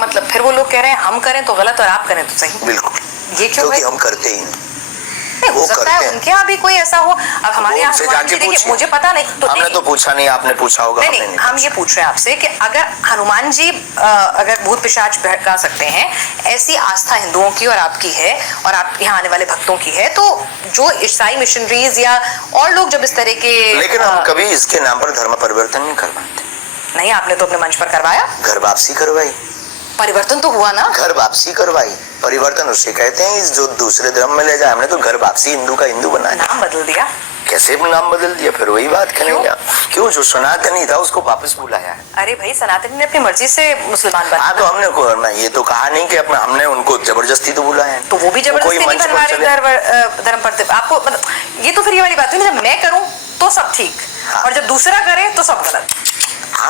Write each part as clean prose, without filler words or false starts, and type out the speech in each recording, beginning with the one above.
मतलब फिर वो लोग कह रहे हैं हम करें तो गलत और आप करें तो सही। बिल्कुल, ये क्यों? क्योंकि हम करते ही नहीं, हो सकता है उनके यहाँ भी कोई ऐसा हो। अब हमारे यहाँ देखिए, मुझे पता नहीं, तो हमने तो पूछा नहीं, आपने पूछा होगा। नहीं, हम ये पूछ रहे हैं आपसे कि अगर हनुमान जी अगर भूत पिशाच भगा सकते हैं, ऐसी आस्था हिंदुओं की और आपकी है और आप यहाँ आने वाले भक्तों की है, तो जो ईसाई मिशनरीज या और लोग जब इस तरह के, लेकिन हम कभी इसके नाम पर धर्म परिवर्तन नहीं करवाते। नहीं, आपने तो अपने मंच पर करवाया, घर वापसी करवाई, परिवर्तन तो हुआ ना। घर वापसी करवाई, परिवर्तन उसे कहते हैं जो दूसरे धर्म में ले जाए। हमने तो घर वापसी हिंदू का हिंदू बनाया, नाम बदल दिया। कैसे नाम बदल दिया? फिर वही बात करेंगे क्यों? जो सनातनी था उसको वापस बुलाया है। अरे भाई, सनातनी ने अपनी मर्जी से मुसलमान बना। हाँ, तो हमने ये तो कहा नहीं कि हमने उनको जबरदस्ती तो बुलाया है। तो वो भी जबरदस्ती नहीं बनवा रहे धर्म पर। आपको मतलब ये तो फिर ये वाली बात हुई ना, जब मैं करूं तो सब ठीक, और जब दूसरा करे तो सब गलत।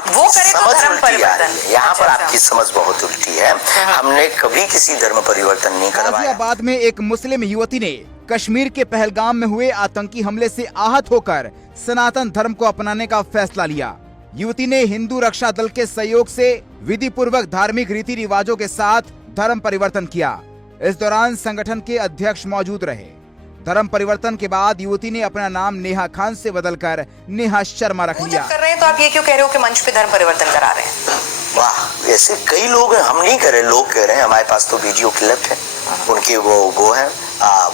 वो करे तो धर्म परिवर्तन। यहाँ पर आपकी समझ बहुत उल्टी है। हमने कभी किसी धर्म परिवर्तन नहीं करवाया। गाजियाबाद में एक मुस्लिम युवती ने कश्मीर के पहलगाम में हुए आतंकी हमले से आहत होकर सनातन धर्म को अपनाने का फैसला लिया। युवती ने हिंदू रक्षा दल के सहयोग से विधि पूर्वक धार्मिक रीति रिवाजों के साथ धर्म परिवर्तन किया। इस दौरान संगठन के अध्यक्ष मौजूद रहे। धर्म परिवर्तन के बाद युवती ने अपना नाम नेहा खान से बदलकर नेहा शर्मा रख लिया। कर रहे हैं तो आप ये क्यों कह रहे हो कि मंच पे धर्म परिवर्तन करा रहे हैं? वाह, ऐसे कई लोग हैं, हम नहीं कह रहे, लोग कह रहे हैं। हमारे पास तो वीडियो क्लिप है उनकी, वो है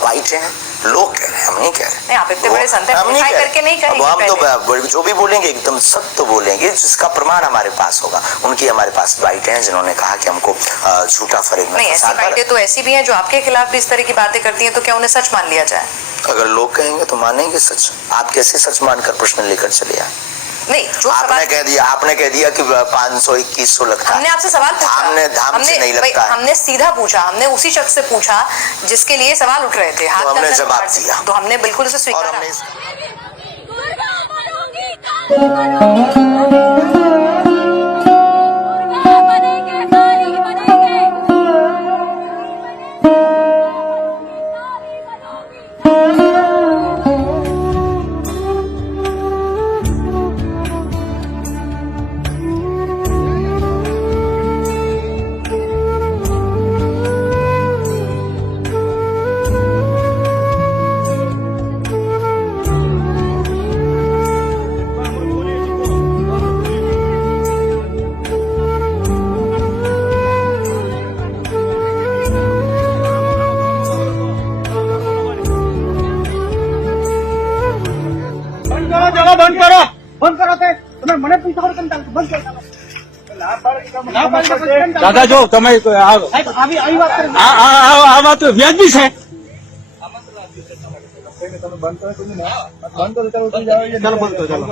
वाइट है, लोग कह रहे हैं, हम नहीं कह रहे। नहीं, आप इतने बड़े संत हैं, हम नहीं करके नहीं करेंगे। हम तो जो भी बोलेंगे एकदम सत्य बोलेंगे, जिसका प्रमाण हमारे पास होगा। उनकी हमारे पास बाइट हैं जिन्होंने कहा कि हमको झूठा फरेब में। नहीं, ऐसी बाइटें तो ऐसी भी हैं जो आपके खिलाफ भी इस तरह की बातें करती हैं, तो क्या उन्हें सच मान लिया जाए? अगर लोग कहेंगे तो मानेंगे सच। आप कैसे सच मानकर प्रश्न लेकर चले आए? नहीं, जो आपने कह दिया कि 500-2100 लगता। हमने आपसे सवाल पूछा, हमने नहीं लगता है। हमने सीधा पूछा, हमने उसी शख्स से पूछा जिसके लिए सवाल उठ रहे थे। तो हमने जवाब दिया, तो हमने बिल्कुल उसे स्वीकारा। બંધ કરો તે તમે મને પૂછો કેમ ચાલતું બંધ કરો દાદા જો તમે આવી વાત કરી આ વાત વ્યાજબી છે. તમે બંધ કરો તમે ના બંધ કરો ચાલો ઉઠી જાઓ ચાલો બંધ કરો ચાલો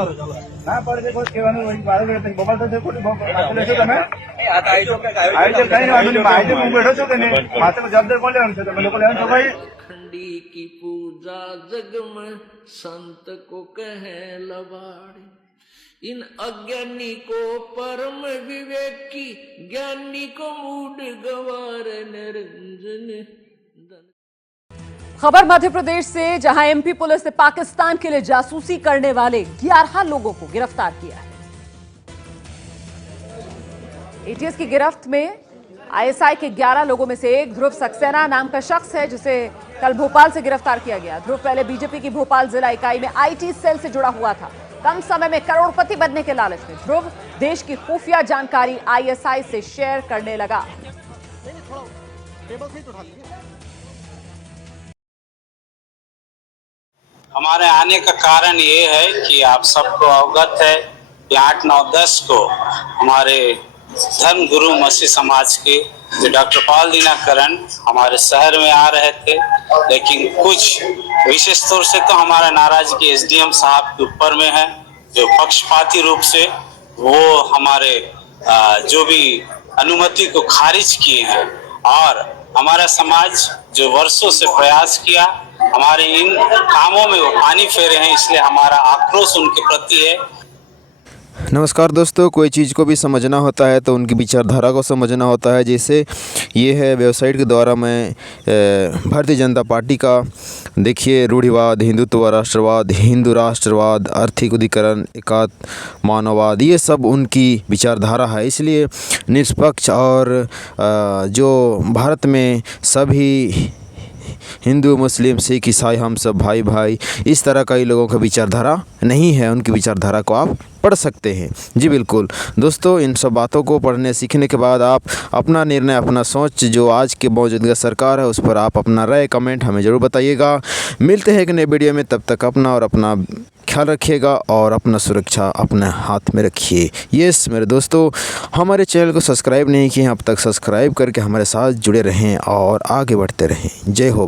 ના પડે દેખો કહેવાનું બારે મોબાઈલ તો ખોટી માથે લેશો તમે આવી જો કઈ વાંધો નહીં આવી હું બેઠો છું કે નહીં માથે જવાબદાર કોણ લેવાનું છે તમે લોકો લેવાનું છો ભાઈ. खंडी की पूजा जग में संत को कहे लबाड़ी, इन अज्ञानी को परम विवेक की, ज्ञानी को मूड गवार निरंजन। खबर मध्य प्रदेश से, जहां एमपी पुलिस ने पाकिस्तान के लिए जासूसी करने वाले 11 लोगों को गिरफ्तार किया है। एटीएस की गिरफ्त में आईएसआई के 11 लोगों में से एक ध्रुव सक्सेना नाम का शख्स है, जिसे कल भोपाल से गिरफ्तार किया गया। ध्रुव पहले बीजेपी की भोपाल जिला इकाई में आईटी सेल से जुड़ा हुआ था। कम समय में करोड़पति बनने के लालच में ध्रुव देश की खुफिया जानकारी आईएसआई से शेयर करने लगा। हमारे आने का कारण ये है कि आप सबको अवगत है कि 8, 9, 10 को हमारे धर्म गुरु मसीह समाज के जो डॉक्टर पॉल दिनाकरण हमारे शहर में आ रहे थे, लेकिन कुछ विशेष तौर से तो हमारा नाराजगी एसडीएम साहब के ऊपर में है, जो पक्षपाती रूप से वो हमारे जो भी अनुमति को खारिज किए हैं। और हमारा समाज जो वर्षों से प्रयास किया, हमारे इन कामों में वो पानी फेरे हैं, इसलिए हमारा आक्रोश उनके प्रति है। नमस्कार दोस्तों, कोई चीज़ को भी समझना होता है तो उनकी विचारधारा को समझना होता है। जैसे ये है वेबसाइट के द्वारा मैं भारतीय जनता पार्टी का देखिए रूढ़िवाद, हिंदुत्व, राष्ट्रवाद, हिंदू राष्ट्रवाद, आर्थिक उदारीकरण, एकात्म मानववाद, ये सब उनकी विचारधारा है। इसलिए निष्पक्ष और जो भारत में सभी हिंदू, मुस्लिम, सिख, ईसाई हम सब भाई भाई, इस तरह कई लोगों का विचारधारा नहीं है। उनकी विचारधारा को आप पढ़ सकते हैं। जी बिल्कुल दोस्तों, इन सब बातों को पढ़ने सीखने के बाद आप अपना निर्णय, अपना सोच जो आज के मौजूदा सरकार है उस पर आप अपना राय कमेंट हमें ज़रूर बताइएगा। मिलते हैं एक नए वीडियो में, तब तक अपना और अपना ख्याल रखिएगा और अपना सुरक्षा अपने हाथ में रखिए। यस मेरे दोस्तों, हमारे चैनल को सब्सक्राइब नहीं किए हैं अब तक, सब्सक्राइब करके हमारे साथ जुड़े रहें और आगे बढ़ते रहें। जय हो।